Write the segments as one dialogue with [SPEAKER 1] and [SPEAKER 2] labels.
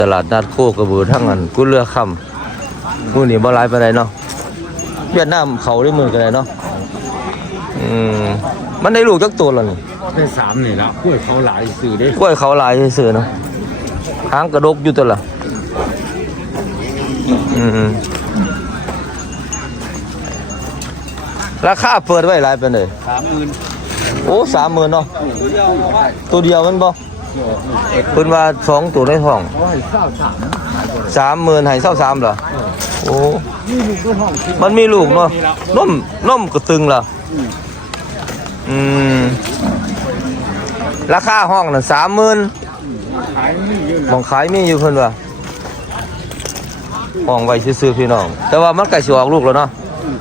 [SPEAKER 1] ตลาดนัดโคกระบือทั้งนั้นกุเรือค่ำมื้อนี้บ่หลายปานใดเนาะเวียดนามเขาได้มื้อกันได้เนาะมันได้ลูกจักตัวแล้วนี่
[SPEAKER 2] ได้3นี่แล้วกล้วยเขาหลายซื้อได้
[SPEAKER 1] กล้วยเขาหลายซื่อๆเนาะหางกระดกอยู่ตัวละราคาเปิดไว้หลายปานใด
[SPEAKER 2] 30,000
[SPEAKER 1] โอ้30,000เนาะตัวเดียวมันบ่เพิ่นว่า2ตัวในท้อง30,000ให้23เหรอโอ้มันมีลูกเนาะนมกระตึงล่ะราคาห้องน่ะ30,000มองขายมีอยู่เพิ่นว่าห้องไว้ซื่อๆพี่น้องแต่ว่ามันใกล้สิออกลูกแล้วเนาะ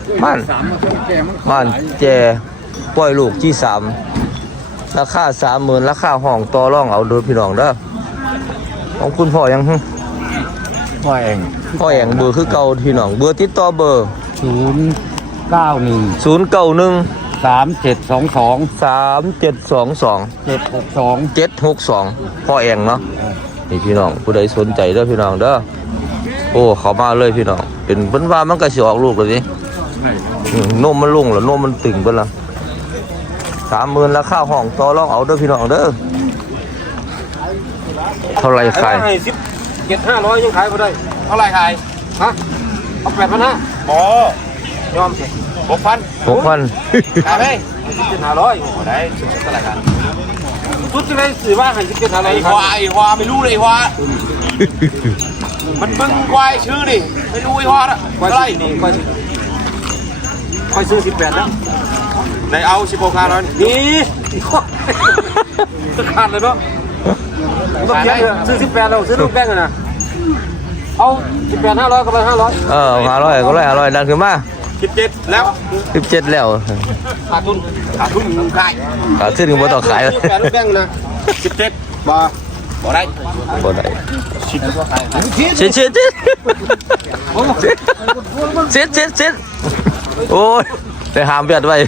[SPEAKER 1] มันแจปล่อยลูกที่3ราคา30,000ราคาห้องต่อรองเอาเด้อพี่น้องเด้อของคุณพ่อยัง
[SPEAKER 2] พ่อเอง
[SPEAKER 1] เบอร์คือเก่าพี่น้องเบอร์ติดต่อเบอร์
[SPEAKER 2] 091 3722
[SPEAKER 1] พ่อเองเนาะนี่พี่น้องผู้ใดสนใจเด้อพี่น้องเด้อโอ้เขามาเลยพี่น้องเป็นเพิ่นว่ามันก็สิออกลูกแล้วนี่นมมันลุ่งแล้วนมมันตึงเพิ่นล่ะ30,000ราคาห้องต่อรองเอาเด้อพี่น้องเด้อเท่าไรขาย
[SPEAKER 2] 17,500ยังขายบ่ได้เท่าไรขายฮะเอา8,500บ่ยอมสิ6,000ขายไหม17,500บ่ได้เท่าไรกันชุดจะได้สื่อว่าให้17,500ไอ้ฮวาไม่รู้เลยฮวามันมึงควายชื่อดิไม่รู้ไอ้ฮวาอ่ะเท่าไรนี่ควายซื้อ18แล้วได้เอา16,500นี่จะขาดเลยเนาะต้องเยอะเลยซื้อ18แล้วซื้อลูกแป้งนะเอา18,500กับ500
[SPEAKER 1] 500ก็500ดันขึ้นมา
[SPEAKER 2] 17แล้ว
[SPEAKER 1] 17แล้ว
[SPEAKER 2] ขาดทุนขาย
[SPEAKER 1] ขาดทุนก็บ่ต้องขายแล้ว
[SPEAKER 2] ลูกแป้งนะ17บ่ได้
[SPEAKER 1] เช็ดโอ้ยแต่หามเบียดไว้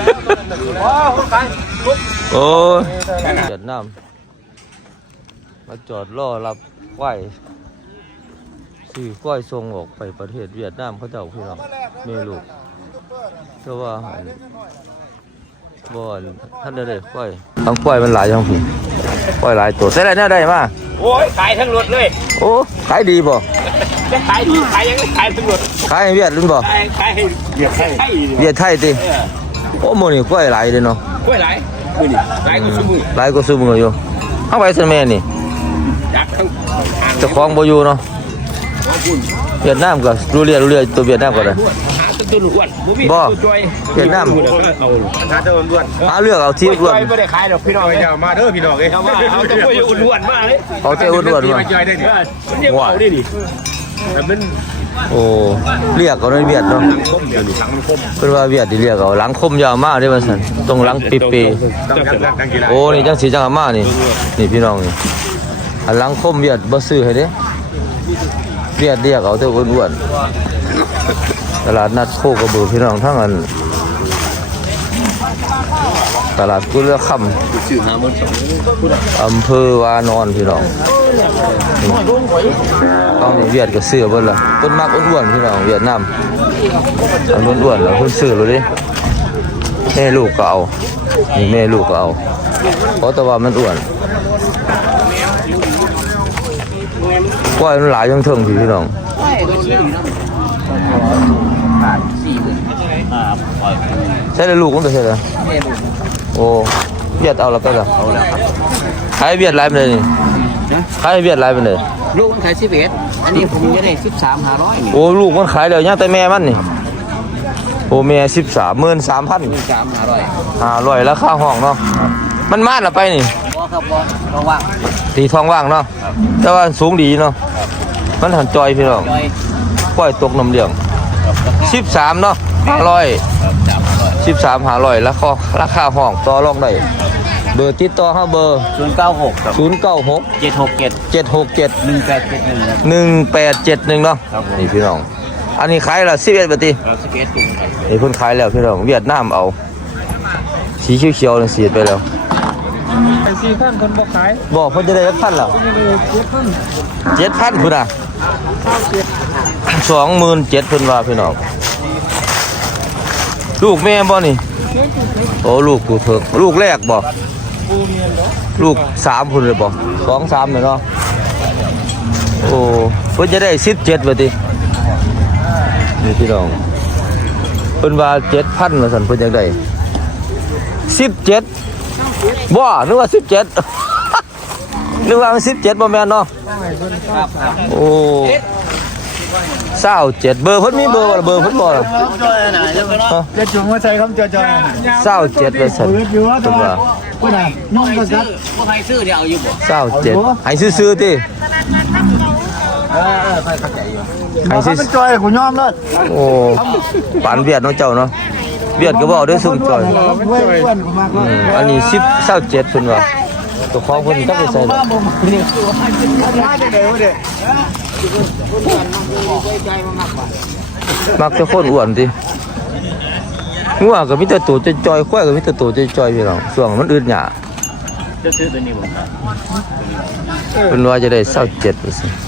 [SPEAKER 1] โอ้ยเวียดนามมาจอดรอรับไหวซื้อก้อยส่งออกไปประเทศเวียดนามเขาเจ้าพี่น้องไม่รู้เพราะว่าบ่ท่านได้ก้อยทั้งก้อยมันหลายทั้งพี่ก้อยหลายตัวใส่อะไรแน่ได้มา
[SPEAKER 2] โอ้ยขายทั้งรถเลย
[SPEAKER 1] โอ้ขายดีบ่
[SPEAKER 2] จะขายดีขายยังขายทั้งรถ
[SPEAKER 1] ขายให้เวียดหรือบ่
[SPEAKER 2] ขายให้เ
[SPEAKER 1] วียดไทยติโอ้มื้อนี้ก้อยหลายเด้เนาะ
[SPEAKER 2] ก้อยหลายมื้อนี้หลายก
[SPEAKER 1] ว่าซุมื้ออยู่เฮาไปซั่นแม่นี่
[SPEAKER 2] ยักทั้ง
[SPEAKER 1] เจ้าของบ่อยู่เนาะเวียดนามก็รู้เรียตัวเวียดนามก็ได้บ่เวียดนามหาเลือกเอาที่อ้วน
[SPEAKER 2] ไม่ได้ขายดอกพี่น้องอย่ามาเด้อพี่น้องเอ้ยเอาตัวอ้วนมาเลย
[SPEAKER 1] เอาตัวอ้วนมา
[SPEAKER 2] มันยังเอาได้ดิแต่มัน
[SPEAKER 1] โอ้เรียกเอาในเวียดเนาะเป็นว่าเวียดที่เรียกเอาหลังคมยาวมากได้มาสั่นตรงหลังปีโอ้นี่จังสีจังมานี่พี่น้องนี่หลังคมเวียดบ่ซื้อให้เด้เรียกเอาแต่อ้วนๆตลาดนัดโคกระบือพี่น้องทั้งนั้นตลาดกุเรือค่ำอำเภอวานอนพี่น้องต้องเวียดก็ซื้อเบิ่นล่ะเพิ่นมักอ้วนๆพี่น้องเวียดนามอันอ้วนๆแล้วเพิ่นซื้อเลยดิแม่ลูกก็เอานี่แม่ลูกก็เอาเพราะแต่ว่ามันอ้วนก้อยมันหลายยังเทิงพี่น้องใช่เลยลูกมันก็ใช่เลยโอ้เวียดเอาแล้วก็เอาแล้วครับขายเวียดไลฟ์เลยนี่ขายเวียดไลฟ์เลย
[SPEAKER 2] ลูกมันขาย11อันนี้ผมจะได้13,500
[SPEAKER 1] โอ้ลูกมันขายเดี๋ยวยังแต่แม่มันนี่โอ้แม่13,300 500ราคาห้องเนาะมันมาดละไปนี่
[SPEAKER 2] ครับท้องว่าง
[SPEAKER 1] ตีท้องว่างเนาะแต่ว่าสูงดีเนาะมันหันจอยพี่น้องปล่อยตกน้ำเลี้ยง13เนาะ500ราคาห้องต่อรองได้เบอร์ติดต่อเฮาเบอร์096 767 1871เนาะนี่พี่น้องอันนี้ขายละ11บาทตินี่เพิ่นขายแล้วพี่น้องเวียดนามเอาสีเขียวๆนี่สีไปแล้ว
[SPEAKER 2] 4,000คนบ่ขาย
[SPEAKER 1] บอกเพิ่นจะได้พันแล้ว 7,000พุ่นน่ะ27,000เพิ่นว่าพี่น้องลูกแม่บ่นี่โอ้ลูกกูเถิกลูกแรกบ่ลูก3พุ่นเลยบ่2 3เนี่ยเนาะโอ้เพิ่นจะได้17บ่ตินี่พี่น้องเพิ่นว่า 7,000 ว่าซั่นเพิ่นจังได้17บ่นึกว่า17นึกว่ามัน17บ่แม่นเนาะโอ้27เบอร์เพิ่นมีเบอร์บ่ล่ะเบอร์เพิ่นบ่ล่ะ
[SPEAKER 2] จะจุงมาใส่คำจอย
[SPEAKER 1] 27ว่าซั่นเพิ่นว่า
[SPEAKER 2] ผู้ใดน้องก็จัด
[SPEAKER 1] 27ให้ซื่อๆติให้ซื่อ
[SPEAKER 2] มันจอยกูยอมเลย
[SPEAKER 1] โอ้ปานเวียดเนาะเจ้าเนาะเวียดก็บ่ได้ซุ่มจ่อย
[SPEAKER 2] เว้ยกูมากเลย
[SPEAKER 1] อันนี้27เพิ่นว่าตัวของเพิ่นต้องไปใส่ดอกมักแต่คนอ้วนติงัวก็มีแต่ตัวจ่อยๆควายก็มีแต่ตัวจ่อยๆพี่น้องช่วงมันอึดหยาจะซื้อตัวนี้บ่ครับเพิ่นว่าจะได้27ว่าซั่น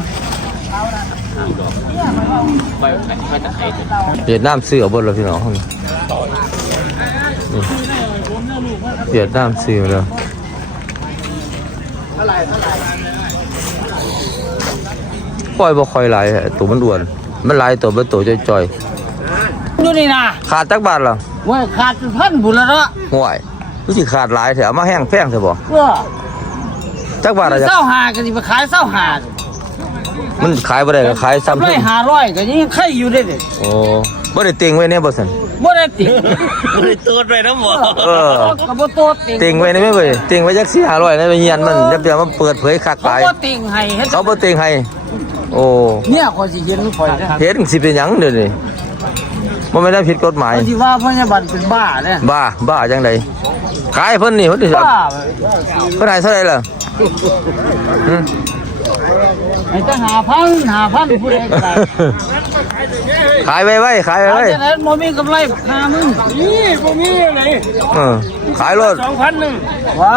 [SPEAKER 1] เวียดนามซื้อเอาบ่ล่ะพี่น้องนี่เวียดนามซื้อแล้วปล่อยบ่ค่อยหลายตัวมันอ้วนมันหลายตัวเป็นตัวจ่อย
[SPEAKER 3] ดูนี่นะ
[SPEAKER 1] ๆขาดจักบาทล่ะ
[SPEAKER 3] ว่าขาดเป็นพันบุญแล้วเนาะ
[SPEAKER 1] ห่วยรู้สิขาดหลายแถวมาแห้งแพงใช่บ่
[SPEAKER 3] ว่า
[SPEAKER 1] จักบาทอะจ๊ะ
[SPEAKER 3] เศร้าหากันสิไปขายเศร้าหา
[SPEAKER 1] มันขายบ่ได้ก็ขายซ้ำ
[SPEAKER 3] ร้
[SPEAKER 1] เพิ่
[SPEAKER 3] อน ย500ก็ยังไข่อยู่ได้เด็ด
[SPEAKER 1] โอ้บ่ได้เต็งไว้แน่บ่ซั่น
[SPEAKER 3] บ่ได้ติ
[SPEAKER 1] เออ
[SPEAKER 3] ก็บ่โตติ
[SPEAKER 1] เต็งไว้ได้ไหมเว้ยเต็งไว้จัก4-500นะไปเฮียนมันเดี๋ยวมันเปิดเผยคัก
[SPEAKER 3] เขา
[SPEAKER 1] หลาย
[SPEAKER 3] บ่ติงให้เฮ็ด
[SPEAKER 1] เขาบ่เต็งให้โอ้
[SPEAKER 3] เนี่ยคนสิเห็นข่อยนะ
[SPEAKER 1] เฮ็ดสิเป็นหยังเดี๋ยวนี้บ่แม่นผิดกฎหมาย
[SPEAKER 3] ที่ว่าพยาบาลเป็นบ้าเนี่ย
[SPEAKER 1] บ้าจังไดขายเพิ่นนี่เพิ่นสิ
[SPEAKER 3] บ้า
[SPEAKER 1] เพิ่นให้เท่าไหร่ล่ะหึ
[SPEAKER 3] ไอ้ตั้ง5,000ผู้ใดก็ได้
[SPEAKER 1] ขายไว้ขายไว้
[SPEAKER 3] เอาแต่นั้นบ่มีกำไรหามึงนี่บ่มีอะไร
[SPEAKER 1] ขายรถ
[SPEAKER 3] 2,000นึงว่า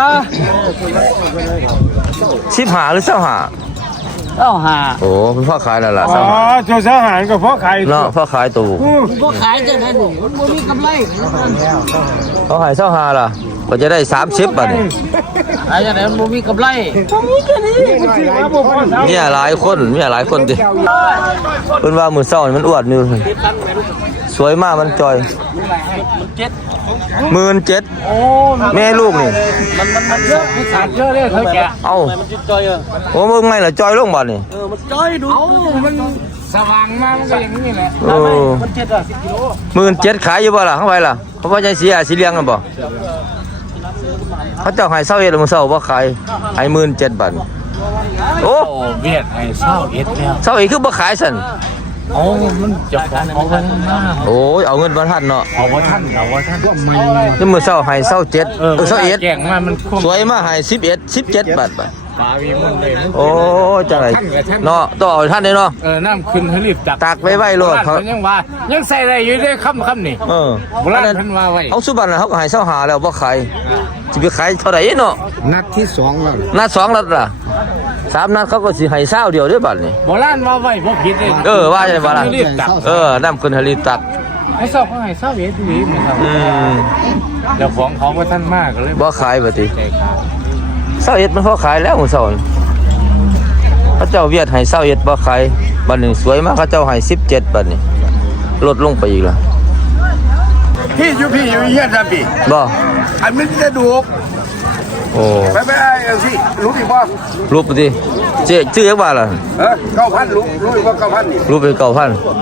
[SPEAKER 1] 15หรือ25
[SPEAKER 3] เศร้าหา
[SPEAKER 1] โอ้เพิ่นพ่อขายแล้วล่ะ
[SPEAKER 2] อ๋อโจเสือหารก็เพราะใคร
[SPEAKER 1] เนาะพ่อขายตัว
[SPEAKER 3] บ่ขายจังได๋นี่มันบ่มีกำไร
[SPEAKER 1] เขาขาย25ล่ะก็จะได้30บาทนี่
[SPEAKER 3] ขายจังได๋มันบ่มีกำไร
[SPEAKER 1] เนี่ยหลายคนติเพิ่นว่ามื้อเช้านี่มันอ้วนอยู่สวยมากมันจอย17,000
[SPEAKER 3] โอ้
[SPEAKER 1] แม่ลูกนี่
[SPEAKER 3] มันเยอะมันขาดเยอะเลยเท่าแก
[SPEAKER 1] เอ้า
[SPEAKER 3] มันจุดจอย
[SPEAKER 1] โอ้มึงไงล่ะจอยลงบัดนี่
[SPEAKER 3] มันจอยดูมันสว่างมากมันก็อย่างนี้แหละ
[SPEAKER 1] โอ้
[SPEAKER 3] มัน10 กิโล
[SPEAKER 1] 17,000ขายอยู่บ่ล่ะข้างไว้ล่ะเขาว่าใจเสียสิเลี้ยงกันบ่เขาเจ้าให้21มื้อเช้าบ่ขายให้17,000บาทโอ้
[SPEAKER 3] เวียดให้เศร้าเอ็ดแล้ว
[SPEAKER 1] เช้าอีกคือบ่ขายซั่น
[SPEAKER 3] โอ้มันจะของเอาไว้มาก
[SPEAKER 1] โอ้ยเอาเงินบ่ทันเนาะ
[SPEAKER 3] เอาว่าท่านไม่
[SPEAKER 1] นี่มื้อเช้าให้2721
[SPEAKER 3] แก่งมามันคง
[SPEAKER 1] สวยมาให้17บาท
[SPEAKER 3] ปลาวีมันเลย
[SPEAKER 1] โอ้จังไดเนาะต้องเอาให้ทันเด้เนาะ
[SPEAKER 3] น้ำขึ้นให้รีบตัก
[SPEAKER 1] ตักไว้โลดเขา
[SPEAKER 3] ยังว่ายังใส่ได้อยู่ได้ค่ำนี่
[SPEAKER 1] เออ
[SPEAKER 3] โบราณท่านว่าไว้
[SPEAKER 1] เอาสุบันน่ะเขาก็ให้25แล้วบ่ขายสิไปขายเท่าใดเนาะ
[SPEAKER 2] นัดที่2แล้ว
[SPEAKER 1] นัด2นัดล่ะ3นัดเขาก็สิให้20เดียวเด้อบัดนี้
[SPEAKER 3] โบราณว่าไว้พวกผิดเลย
[SPEAKER 1] ว่าจังได๋บ่ล่ะ
[SPEAKER 3] รีบตัก
[SPEAKER 1] น้ำขึ้นให้รีบตัก
[SPEAKER 3] ให้เศร้าเขาให้เศร้าเอ็ดดีเหมือนกัน เดี๋ยวของเขาว่าท่านมากเลย
[SPEAKER 1] บ่ขายบัดนี้
[SPEAKER 3] ใจขาด
[SPEAKER 1] 21มันพอขายแล้วมื้อเช้านี่เขาเจ้าเวียดให้21บ่ขายบัดนี้สวยมากเขาเจ้าให้17บัดนี้ลดลงไปอีกล่ะ
[SPEAKER 2] พี่อยู่เฮียนนะพี่
[SPEAKER 1] บ่
[SPEAKER 2] อันมันจะดู
[SPEAKER 1] โอ้
[SPEAKER 2] ไปเอาสิรู้อีกบ่
[SPEAKER 1] รูปดิเจ๊ชื่อจักบาทล่ะ
[SPEAKER 2] 9,000รู้อีกว่า9,000นี่
[SPEAKER 1] รูปไป9,000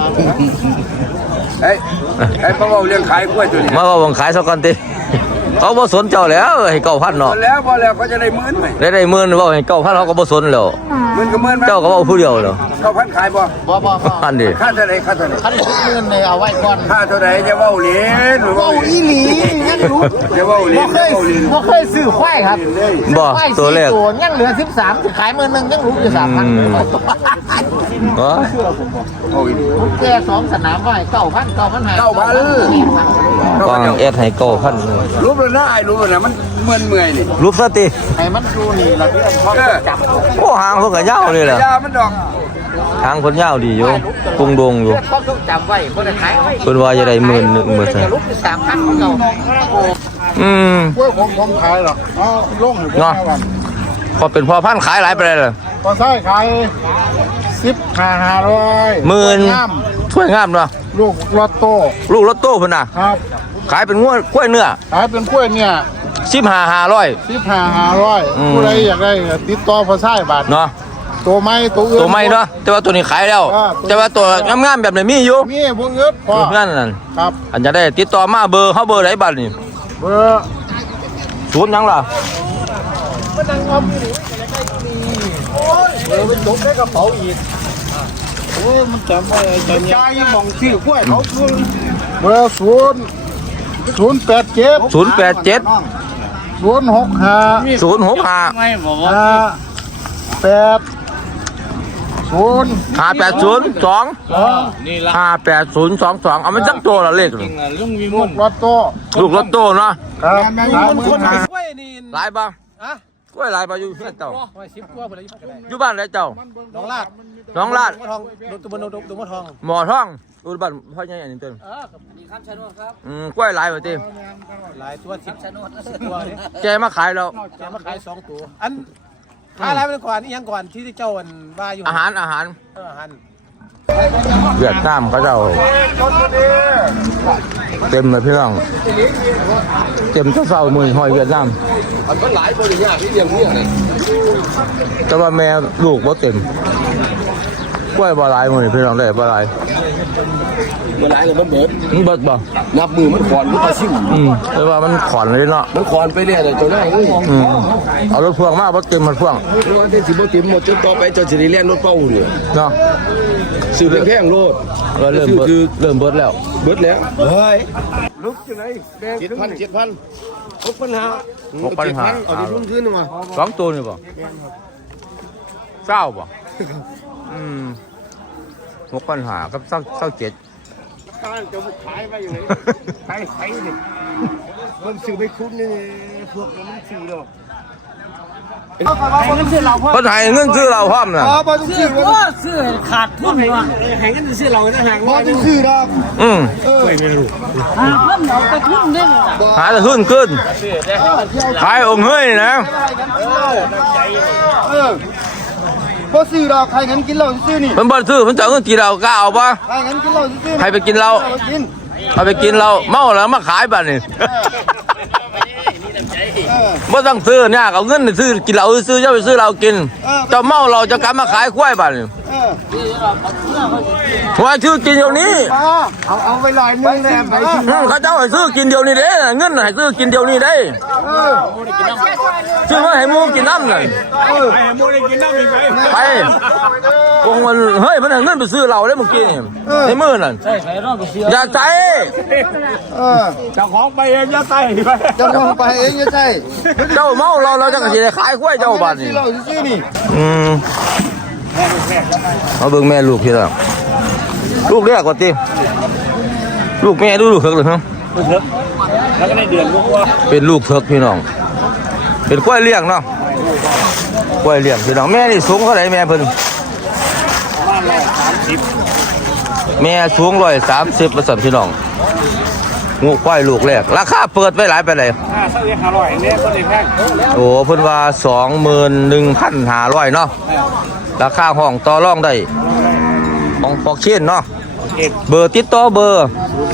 [SPEAKER 2] เฮ้ยเพราะว่าเลี้ยงขายกล้วยตัวนี้
[SPEAKER 1] มาว่าบังขายซะก่อนติเขาบ่สนเจ้าแล้วให้9,000เนาะ
[SPEAKER 2] แล้วพอแล้วก็จะได้หมื่นไหม
[SPEAKER 1] ได้หมื่นเว้าให้9,000เขาก็บ่สนแล้ว
[SPEAKER 2] หมื่นก็หมื่นไหม
[SPEAKER 1] เจ้าก็เว้าผู้เดียวแล้ว
[SPEAKER 2] 9,000ขายบ่
[SPEAKER 1] อันนี้
[SPEAKER 2] ค่าเท่าไหร่ค่าเท่าไหร่
[SPEAKER 3] ท่านทุกเงินเลยเอาไว้ก่อน
[SPEAKER 2] ค่าเท่าไหร่จะเว้าเหรียญหรือเว้าอีหลียังรู้จะเว้าเหรียญเว้าเหรียญ
[SPEAKER 3] บ่เคยซื้อควายครับ
[SPEAKER 1] บ่ตัวแรก
[SPEAKER 3] ตัวยังเหลือ13สิขายมื้อนึงยังรู้อยู่3,000
[SPEAKER 1] อ๋อ
[SPEAKER 3] แก่2 สนามไว้9,000
[SPEAKER 1] ฟังเอสให้เก้าพัน
[SPEAKER 2] รูปเลยนะไอ้รูปนะมันเมื่อยนี่
[SPEAKER 1] รูปสติ
[SPEAKER 3] ให้มันดูนี่ละเรื่องความจำ
[SPEAKER 1] โอ้หางเพิ่นก็ยาวเลยแหละ
[SPEAKER 2] ยามันดอก
[SPEAKER 1] หางเพิ่นยาวดีอยู่กงดงอยู่
[SPEAKER 3] ความทรงจำไว้บ่ได้ขายไว้
[SPEAKER 1] เพิ่นว่าจะได้หมื่นหนึ่งเมื่อซั่น
[SPEAKER 3] ลูก3,000ของเรา
[SPEAKER 4] กล้วยผมขายหรอกเอาลงให้ผม
[SPEAKER 1] เนาะ
[SPEAKER 4] แค่วัน
[SPEAKER 1] พอเป็นพ่อพันธุ์ขายหลายไปเลยล่ะ
[SPEAKER 4] พอใช้ขาย15,500
[SPEAKER 1] หมื่น
[SPEAKER 4] งาม
[SPEAKER 1] ช่วยงามเนาะ
[SPEAKER 4] ลูกลอตโต้
[SPEAKER 1] ลูกรถโต้เพิ่นน่ะ
[SPEAKER 4] ครับ
[SPEAKER 1] ขายเป็นงวดกล้วยเนื้อ
[SPEAKER 4] ขายเป็นกล้วยเนี่ย
[SPEAKER 1] 15,500
[SPEAKER 4] 15,500ผู้ใดอยากได้ก็ติดต่อพอใช้บาท
[SPEAKER 1] เนาะ
[SPEAKER 4] ตัวไม้ตัวอื่น
[SPEAKER 1] ตัวใหม่เนาะแต่ว่าตัวนี้ขายแล้ว
[SPEAKER 4] อ่า
[SPEAKER 1] แต่ว่าตัวงามๆแบบนี้มีอยู่
[SPEAKER 4] มีพวกเงินพอ
[SPEAKER 1] นั่นนั่น
[SPEAKER 4] ครับ
[SPEAKER 1] อันจะได้ติดต่อมาเบอร์เฮาเบอร์ไหนบัดนี่
[SPEAKER 4] เบอร์
[SPEAKER 1] ศูนย์หยังล่ะ
[SPEAKER 3] เป็นตกได้กระเป๋าอีก
[SPEAKER 4] โอ้ยมันจำไว้จำยายมองชื่อกล้วยเขาคือเบอร์087
[SPEAKER 1] 087
[SPEAKER 4] 065
[SPEAKER 1] 065
[SPEAKER 3] ไม่บอก
[SPEAKER 4] 580
[SPEAKER 3] นี่ละ
[SPEAKER 1] 58022เอามันจักตัวละเลข
[SPEAKER 3] ลุงมี
[SPEAKER 4] ลู
[SPEAKER 3] มุ่น
[SPEAKER 4] กลอตโต้
[SPEAKER 1] ลูกรถโต้เนาะ
[SPEAKER 4] ครับ
[SPEAKER 3] กล้วยนี่
[SPEAKER 1] หลายบ่
[SPEAKER 3] อะ
[SPEAKER 1] กล้วยหลายบ่อยู่เฮือนเจ้า
[SPEAKER 3] 10กว่าบ่ได้ก็ได้
[SPEAKER 1] อยู่บ้านไหนเจ้า
[SPEAKER 3] น้องลาด
[SPEAKER 1] น้องลาด
[SPEAKER 3] มะทองตัวมะทอง
[SPEAKER 1] หมอท้องอุบ้านพ่อใหญ่อันนี้เติ้น
[SPEAKER 3] นี่ครับชาโนดครับ
[SPEAKER 1] กล้วยหลายบ่ติ
[SPEAKER 3] หลายตัว10ชาโนด10ตัวนี่
[SPEAKER 1] แกมาขายแล้ว
[SPEAKER 3] แกมาขาย2ตัวอันขายอะไรเป็นก่อนนี่ยังก่อนที่เจ้าวันว่าอยู่
[SPEAKER 1] อาหาร
[SPEAKER 3] อาหาร
[SPEAKER 1] เวียดนามเขาเจ้าเต็มเลยพี่น้องเต็มเศร้ามือหอยเวียดนาม
[SPEAKER 2] มันหลายบริยากที่เรียงเนี่ยนะ
[SPEAKER 1] แต่ว่าแม่ลูกบ่เต็มกล้วยบ่หลายมื้อนี้พี่น้องได้บ่หลาย
[SPEAKER 2] มันหลายเลยมันเบิด
[SPEAKER 1] มันเบิดบ่
[SPEAKER 2] นับมือมันขอนมันก็ซิ่ว
[SPEAKER 1] แต่ว่ามันขอนเลยเนาะ
[SPEAKER 2] มันขอนไปเรื่อยเลยตัวนั้นเอ้ย
[SPEAKER 1] เอารถพ่วงมาบ่เต็มมันพ่วง
[SPEAKER 2] รถที่สิบ่เต็มหมดจนต่อไปจนสิได้เล่นรถเป้าเนี่ย
[SPEAKER 1] เนาะ
[SPEAKER 2] ซื้อแพงๆโลด
[SPEAKER 1] ก็เริ่มเบิดเริ่มเบิดแล้ว
[SPEAKER 2] เบิดแล้วเฮ้ย
[SPEAKER 4] ลุกที่ไหนแดง
[SPEAKER 2] 7,000 6,500
[SPEAKER 1] 6,500
[SPEAKER 2] เอาดิรุ่นขึ้นมา
[SPEAKER 1] สองตัวนี่บ่เศร้าบ่6,500กับ27
[SPEAKER 4] ข้างจะขายไปอยู่ไหนขายนี่มันซื้อไม่คุ้มนี่พวกมันซื้อหรอก
[SPEAKER 1] เพิ่นให้เงินซื้อเราพร้อมน่ะ
[SPEAKER 4] บ่ต้องซื้อบ่
[SPEAKER 3] ซื้อขาดทุนว่ะแห่งกันซื้อเราได้ห่าง
[SPEAKER 4] ต้องซื้อดอก
[SPEAKER 3] เพิ่มเอาไปทุนได้เลย
[SPEAKER 1] หาแต่ขึ้นขึ้นขายองค์เฮ้ยนะ
[SPEAKER 4] บ่ซื้อดอกใครงั้นกินเหล้าซื้อนี่
[SPEAKER 1] มันบ่ซื้อมันจะเอาเงินกี่เรากล้าเอาปะ
[SPEAKER 4] ใครงั้นกินเหล้าซื้อ
[SPEAKER 1] ให้ไปกินเหล้า
[SPEAKER 4] กิน
[SPEAKER 1] เอาไปกินเราเมาแล้วมาขายบัดนี่บ่ต้องซื้อเนี่ยเอาเงินซื้อกินเหล้าซื้อเจ้าไปซื้อเรากินเจ้าเมาเราจะกลับมาขายควายบัดนี่ว่าซื้อกินเดี๋ยวนี้
[SPEAKER 4] เอาไปลอยนึงเลยไปซื้อ
[SPEAKER 1] เขาเจ้าให้ซื้อกินเดี๋ยวนี้เด้เงินให้ซื้อกินเดี๋ยวนี้เด้ซื้อมาให้หมูกินน้ำน่ะไปวงมันเฮ้ยมันให้เงินไปซื้อเราได้เมื่อกี้นี่ในมือนั่น
[SPEAKER 3] ใช่ใช่รอบไปซื้อ
[SPEAKER 1] อย่าใจ
[SPEAKER 3] เจ้าของไปเองจะใส่ไป
[SPEAKER 4] จะลองไปเองจะใช่
[SPEAKER 1] เจ้าเมาเราจะกระสีขายกล้วยเจ้าบ้านนี่
[SPEAKER 4] ซื้อเหล้าซื้อนี่
[SPEAKER 1] เอาเบิ่งแม่ลูกพี่ละลูกเรียกว่าติลูกแม่ดูลูกเถิกเลยฮะ
[SPEAKER 3] แล้วก็ในเดือนลูกว่า
[SPEAKER 1] เป็นลูกเถิกพี่น้องเป็นกล้วยเลี้ยงเนาะกล้วยเลี้ยงพี่น้องแม่นี่สูงเท่าไหร่แม่เพิ่นแม่สูง130%พี่น้องงูควายลูกแรกราคาเปิดไว้หลายไปเลย
[SPEAKER 3] เท่าไหร่500เนี่ยก็ได้แพง
[SPEAKER 1] โอ้เพิ่นว่า 21,500 เนาะราคาห้องต่อรองได้ของฟอกเชนเนาะเบอร์ติดต่อเบอร์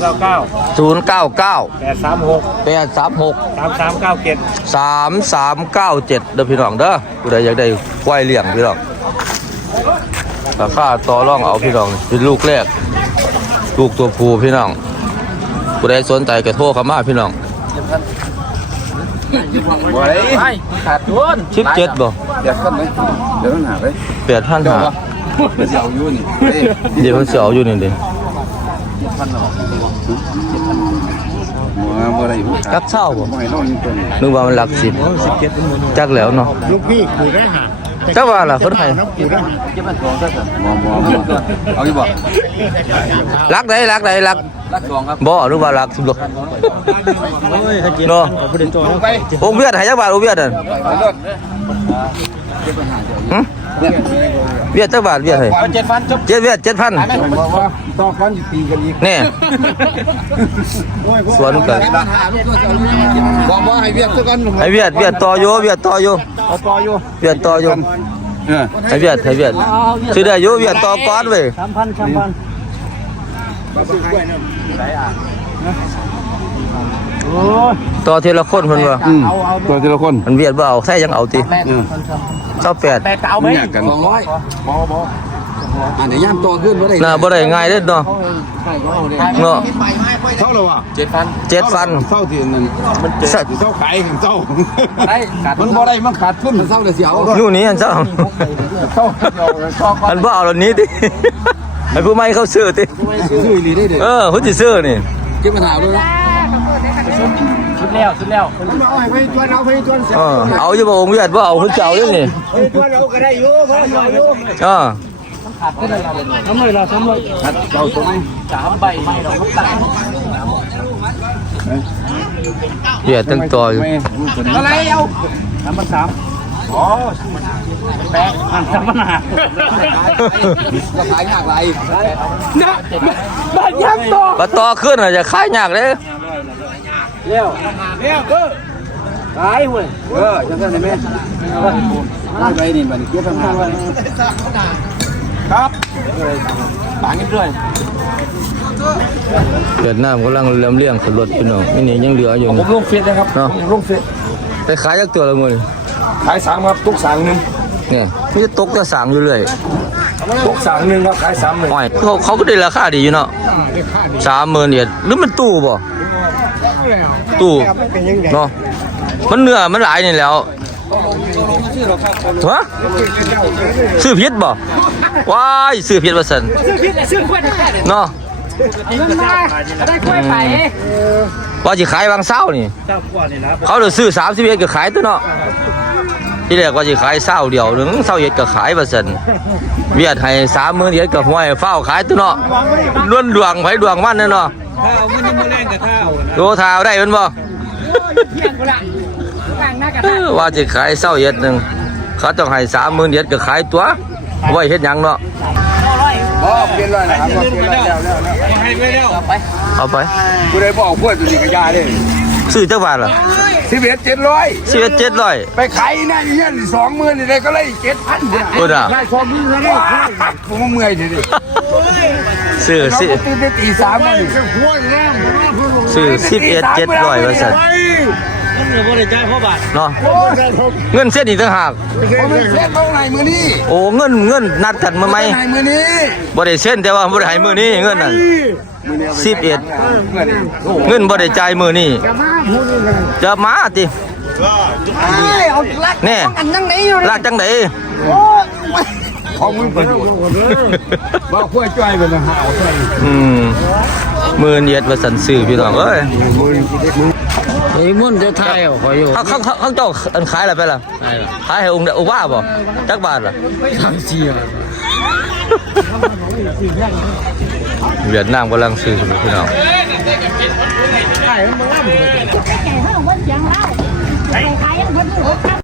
[SPEAKER 1] 099
[SPEAKER 3] 836
[SPEAKER 1] 836
[SPEAKER 3] 3397
[SPEAKER 1] 3397เด้อพี่น้องเด้อผู้ใดอยากได้ควายเลี้ยงพี่น้องราคาต่อรองเอาพี่น้องเป็นลูกแรกลูกตัวผู้พี่น้องผู้ใดสนใจก็โทรเข้ามาพี่น้อง
[SPEAKER 3] ไม่ขาดทุน
[SPEAKER 1] 17บ่
[SPEAKER 2] เดี๋ยวขึ้นไหมเดี๋ยวต้องหาไป
[SPEAKER 1] 8,500
[SPEAKER 2] มันจะเอาอยู่นี่
[SPEAKER 1] เดี๋ยวมันสิเอาอยู่นี่เด้
[SPEAKER 2] เมื่อไรอยู่
[SPEAKER 1] จักเช้าบ่
[SPEAKER 2] ไม่น้องนี่ตัวนี้
[SPEAKER 1] นึกว่ามันหลัก10จักแล้วเนาะ
[SPEAKER 4] ลูกพี่คือได้หา
[SPEAKER 1] เจ้าว่าล่ะคนไทย
[SPEAKER 2] เอาอยู่บ่
[SPEAKER 1] รักไหนรัก
[SPEAKER 2] 2ครับ
[SPEAKER 1] บ่หรือว่ารักสุดโลเนาะองค์เวียดให้จักบาทองค์เวียดนั่นเวียดจักบาทเวียดให้7,000จบเวียด 7,000
[SPEAKER 4] ต่อกันตีกันอีก
[SPEAKER 1] นี่สวนกัน
[SPEAKER 4] บอกว่าให้เวียดซะกัน
[SPEAKER 1] ไอ้เวียดต่ออยู่เวียดต่ออยู่
[SPEAKER 4] เอาต่ออยู่
[SPEAKER 1] เวียดต่ออยู่ไอ้เวียดซื้อได้อยู่เวียดต่อก้อนเว้ย ต่อทีละคนเพิ่นว่า
[SPEAKER 4] ตัวทีละคน
[SPEAKER 1] มันเวียดบ่เอาใส่ยังเอาติ28
[SPEAKER 3] เอาไหม
[SPEAKER 4] กัน200บ่อันนี้ย่ำตัวขึ้นบ่ได้
[SPEAKER 1] น่าบ่ได้ง่ายเด้อเนาะเนาะ
[SPEAKER 4] เท่าไหร่วะ
[SPEAKER 1] 7,000
[SPEAKER 4] เท่าที่นั่นมันเท่าขายเท่ามันบ่ได้มันขาดทุนเท่าแต่เสียว
[SPEAKER 1] อยู่นี่อันเจ้า
[SPEAKER 4] เท่าเ
[SPEAKER 1] อันบ่เอาเหล่านี้ติให้ผู้ใหม่เขาซื้อติ
[SPEAKER 4] ซื้ออีหลีได้เด้อ
[SPEAKER 1] เพิ่นสิซื้อนี่
[SPEAKER 4] เก็บปัญหาด้วยนะ
[SPEAKER 3] สุดแล้ว
[SPEAKER 4] เอาให้จวนเอาให้จวนเสีย
[SPEAKER 1] เอาอยู่บ่องค์เวียดบ่เอาเพิ่นจะเอาอยู่นี่
[SPEAKER 4] ให้จวนเอาก็ได้อยู่บ่เอาอยู่
[SPEAKER 3] ทำเลย
[SPEAKER 4] เราตัวไหม
[SPEAKER 3] 3 ใบไม่เราตัด
[SPEAKER 1] เวียดตั้งต่ออยู่
[SPEAKER 4] อะไรเอา
[SPEAKER 3] 3,300อ๋อแปะหัน3,500
[SPEAKER 4] ราคายากไร
[SPEAKER 3] บ้านยังต่อ
[SPEAKER 1] บ่ต่อขึ้นน่ะจะขายยากเด้
[SPEAKER 3] เร็วขายเว้ย
[SPEAKER 4] จังซั่นได้มั้ยไปนี่บัดเก็บปัญหาไว้ครับปางินด้วย
[SPEAKER 1] เวียดนามกำลังลำเลียงขึ้นรถพี่น้องนี่ยังเหลืออยู่
[SPEAKER 2] ผมลงเฟซนะครับ
[SPEAKER 1] เนาะ
[SPEAKER 2] ลงเฟซ
[SPEAKER 1] ไปขายจักตัวละมื้อนี่
[SPEAKER 2] ขาย3ครับทุก3นึง
[SPEAKER 1] เนี่ยมันจะตกจะสั่งอยู่เลย
[SPEAKER 2] ทุก3นึงครับขาย3นึง
[SPEAKER 1] ห้อยเขาก็ได้ราคาดีอยู่เนาะ30,000เนี่ยหรือมันตู้บ่ตู้เนาะมันเนื้อมันหลายนี่แล้วฮะซื้อผิดบ่ว้ายซื้อผิดว่าซั่น
[SPEAKER 3] ซื้อขวด
[SPEAKER 1] เนาะ
[SPEAKER 3] เงินมาได้กล้วยไป
[SPEAKER 1] ว่าสิขายวางเช้านี่
[SPEAKER 3] เจ้าขวดนี่นะ
[SPEAKER 1] เขาเลยซื้อ31ก็ขายตัวเนาะที่แรกว่าสิขายเช้าเดียวนึง21ก็ขายว่าซั่นเวียดให้30,000เฮ็ดก็ห้วยฟ้าวขายตัวเนาะล้วนดวงไผดวงมันเนาะ
[SPEAKER 3] ข้าวมันยังบ่แรงกับข้าวนะ
[SPEAKER 1] โลทาวได้แม่นบ่
[SPEAKER 3] เที่ยงกูละต่างหน้ากัน
[SPEAKER 1] ว่าสิขายเช้าเฮ็ดนึงเขาต้องให้30,000เฮ็ดก็ขายตัวไว้เฮ็ดหยังเนาะ
[SPEAKER 4] อ๋อเปลี่ยนเลยนะครับเปลี่ยนเลยแล้ว
[SPEAKER 3] ให้ไม่แล้วไป
[SPEAKER 1] เอาไป
[SPEAKER 4] กูได้บอกพวกตัวนี้ก็ยาเลย
[SPEAKER 1] ซื้อจักบาทล่ะ
[SPEAKER 4] 11,700
[SPEAKER 1] 11,700
[SPEAKER 4] ไปขายนั่นเงี้ย20,000นี่ได้ก็เลย7,000เนี่ย
[SPEAKER 1] โอ้ด่า
[SPEAKER 4] ได้20,000แล้วเนี่ยผมเมื่อยดิ
[SPEAKER 1] ซื้อสิ
[SPEAKER 4] ตื่นได้ตี3มื้อ
[SPEAKER 1] ซื้อ11,700ว่าซั่น
[SPEAKER 3] มันเหลือบ่ได้จ่ายเพราะบาท
[SPEAKER 1] เนาะเงินเส้นอีกต่างหาก
[SPEAKER 4] ผมเป็นเซ็ตเท่าไหร่มื้อนี้
[SPEAKER 1] โอ้เงินนัดกันมาไหม
[SPEAKER 4] ไหนมื้อนี้
[SPEAKER 1] บ่ได้เส้นแต่ว่าบ่ได้ให้มื้อนี้เงินนั่น11เงินบ่ได้จ่ายมื้อนี้จะมาติแน่ลากจังได๋
[SPEAKER 4] ของมึงเป็นบ่ค่อยจ่อยเป็นหาเอาใส่
[SPEAKER 1] มื้อเนียดว่าสันซื้อพี่น้องเอ้ย
[SPEAKER 3] ไอ้มุ่นจะทายขออยู่
[SPEAKER 1] เขาเจ้าอันขายอะไรไปล่ะขายให้องค์อุบ้าบ่จักบาทล่ะ เวียดนามกำลังซื้อพี่น้อง
[SPEAKER 5] ไก่มันมาล่ำไก่ห้างวันยังเล่าไก่ขายยังคนดู